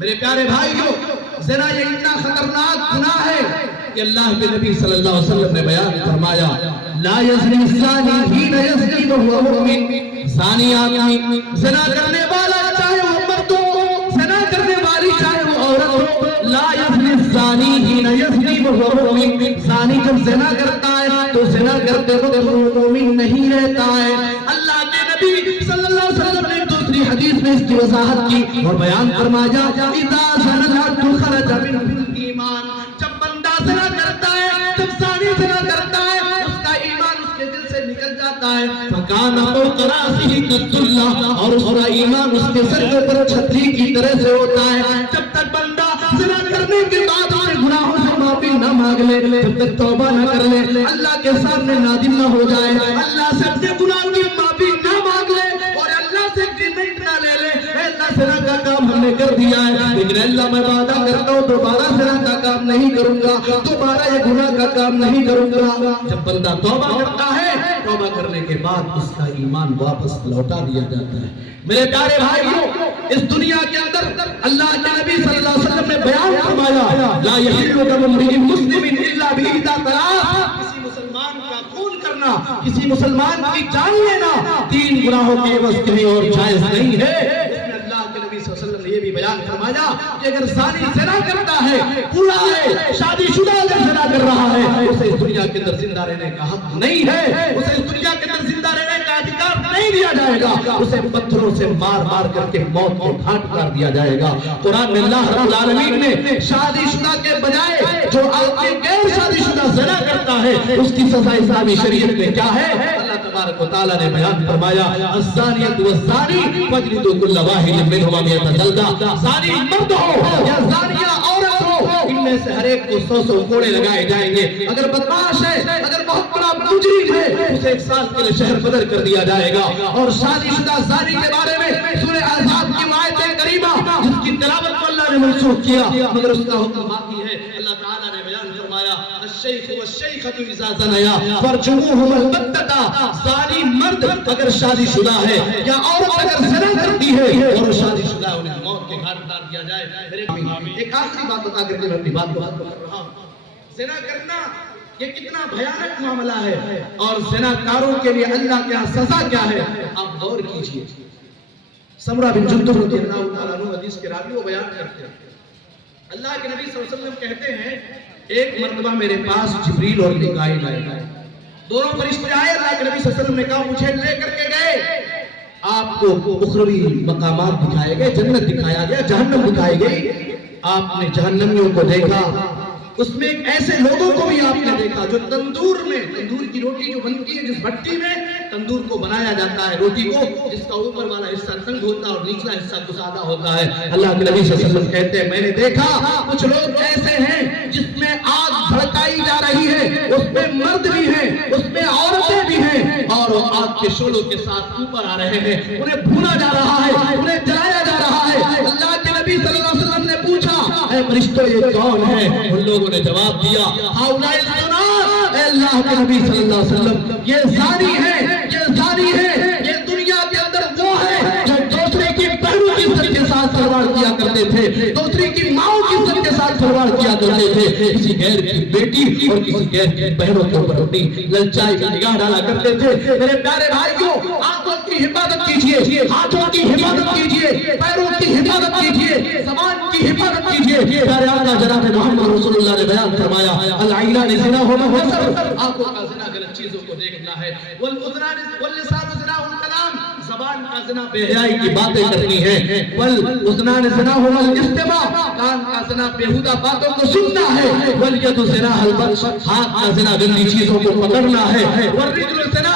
میرے پیارے بھائیوں، زنا یہ اتنا خطرناک گناہ ہے کہ اللہ کے نبی صلی اللہ علیہ وسلم نے بیان فرمایا لا یزنی الزانی حین یزنی وہو مؤمن، زانی آدمی، زنا کرنے والا چاہے وہ مرد ہو، زنا کرنے والی چاہے وہ عورت ہو، لا یزنی الزانی حین یزنی وہو مؤمن، زانی جب زنا کرتا ہے تو زنا کرتے وقت وہ مومن نہیں رہتا ہے۔ اللہ کے نبی صلی اللہ علیہ وسلم نے دوسری حدیث میں اس کی وضاحت کی اور بیان فرمایا اذا زنى العبد خرج منه الایمان، جب بندہ زنا کرتا ہے، جب زانی زنا کرتا ہے، اس کا ایمان اس کے دل سے نکل جاتا ہے، فکان فوق راسه كالظلة، اور اس کا ایمان اس کے سر کے اوپر چھتری کی طرح سے ہوتا ہے۔ جب تک بندہ زنا کرنے کے بعد اپنے گناہوں سے معافی نہ مانگ لے، جب تک توبہ نہ کر لے، اللہ کے سامنے نادم نہ ہو جائے، اللہ سے اپنے گناہوں کی معافی نہ مانگ لے اور اللہ سے ایگریمنٹ نہ لے لے، اللہ زنا کا کام ہم نے کر دیا ہے لیکن اللہ میں وعدہ کرتا ہوں دوبارہ زنا کا کام نہیں کروں گا، دوبارہ یہ گناہ کا کام نہیں کروں گا۔ جب بندہ توبہ کرتا ہے، توبہ کرنے کے بعد اس کا ایمان واپس لوٹا دیا جاتا ہے۔ میرے پیارے بھائیوں، اس دنیا کے اندر اللہ کے نبی صلی اللہ علیہ وسلم نے بیان فرمایا لا یحل دم امرئ مسلم الا باحدى ثلاث، کسی مسلمان کا خون کرنا، کسی مسلمان کی جان لینا تین گناہوں کے عوض کہیں اور جائز نہیں ہے۔ اللہ کے نبی صلی اللہ علیہ وسلم نے یہ بھی بیان فرمایا کہ اگر زانی زنا کرتا ہے، پورا ہے، شادی شدہ اگر زنا کر رہا ہے، اسے اس دنیا کے اندر زندہ رہنے کا حق نہیں ہے، اسے اس دنیا کے اندر زندہ رہنے کا ادھیکار نہیں دیا جائے گا، اسے پتھروں سے مار مار کر کے موت کے گھاٹ اتار دیا جائے گا۔ قرآن میں اللہ رب العالمین نے شادی شدہ کے بجائے جو آدمی غیر شادی شدہ زنا کرتا ہے اس کی سزا اسلامی شریعت میں کیا ہے؟ اللہ تبارک و تعالیٰ نے بیان فرمایا الزانیۃ والزانی فاجلدوا کل واحد منہما مئۃ جلدہ، زانی مرد ہو یا زانیہ عورت ہو، ان میں سے ہر ایک کو 100 کوڑے لگائے جائیں گے۔ اگر بدمعاش ہے، اگر بہت بڑا مجرم ہے، اسے 1 سال کے لیے شہر بدر کر دیا جائے گا۔ اور شادی شدہ زانی کے بارے میں سورہ احزاب کی آیت کریمہ جس کی تلاوت کو اللہ نے منسوخ کیا مگر اس کا حکم باقی ہے۔ اللہ تعالیٰ نے بیان فرمایا الشیخ والشیخۃ اذا زنیا فرجموہما البتۃ، زانی مرد اگر شادی شدہ ہے یا عورت اگر زنا کرتی ہے اور شادی شدہ ہے انہیں موت کے گھاٹ اتار دیا جائے۔ ایک آخری بات بتا کر کے میں اپنی بات کو ختم کر رہا ہوں۔ زنا کرنا یہ کتنا بھیانک معاملہ ہے اور زنا کاروں کے لیے اللہ کے یہاں سزا کیا ہے، آپ غور کیجئے۔ سمرہ بن جندب رضی اللہ تعالیٰ عنہ حدیث کے راوی وہ بیان کرتے ہیں اللہ کے نبی صلی اللہ علیہ وسلم کہتے ہیں ایک مرتبہ میرے پاس جبریل اور میکائیل آئے، دونوں فرشتے آئے، اللہ کے نبی صلی اللہ علیہ وسلم نے کہا مجھے لے کر کے گئے، آپ کو اخروی مقامات دکھائے گئے، جنت دکھایا گیا، جہنم دکھائی گئی، آپ نے جہنمیوں کو دیکھا، اس میں ایک ایسے لوگوں کو بھی آپ نے دیکھا جو تندور میں، تندور کی روٹی جو بنتی ہے جس بھٹی میں تندور کو بنایا جاتا ہے، روٹی کو جس کا اوپر والا حصہ تنگ ہوتا ہے اور نچلا حصہ کسادہ ہوتا ہے، اللہ کے نبی صلی اللہ علیہ وسلم کہتے ہیں میں نے دیکھا کچھ لوگ ایسے ہیں جس میں آگ بھڑکائی جا رہی ہے، اس میں مرد بھی ہیں، اس میں عورتیں بھی ہیں اور وہ آگ کے شعلوں کے ساتھ اوپر آ رہے ہیں، انہیں بھونا جا رہا ہے، انہیں جلایا جا رہا ہے۔ اللہ کے نبی صلی اللہ علیہ وسلم نے پوچھا اے فرشتوں یہ کون ہے؟ ان لوگوں نے جواب دیا ہؤلاء الزناة، اے اللہ کے نبی صلی اللہ علیہ وسلم یہ زانی ہے، یہ زانی ہے، یہ دنیا کے اندر وہ ہے جو دوسرے کی بہنوں کی عزت کے ساتھ سلوار کیا کرتے تھے، دوسرے کی ماؤں کی عزت کے ساتھ سلوار کیا کرتے تھے، کسی غیر کی بیٹی اور کسی غیر کی بہنوں کے اوپر اپنی للچائی کی نگاہ ڈالا کرتے تھے۔ میرے پیارے بھائیوں، آنکھوں کی حفاظت کیجئے، ہاتھوں کی حفاظت کیجئے، پیروں کی حفاظت کیجئے، زبان کی حفاظت کیجئے۔ پیارے آقا جناب محمد رسول اللہ نے بیان فرمایا العینان زناہما البصر، آنکھوں کا زنا غلط چیزوں کو دیکھنا ہے، واللسان زناہ الکلام، زبان کا زنا بے حیائی کی باتیں کرنی ہے، والاذنان زناہما الاستماع، کان کا زنا بیہودہ باتوں کو سننا ہے، والید زناہ البطش، ہاتھ کا زنا گندی چیزوں کو پکڑنا ہے، والرجل زناہ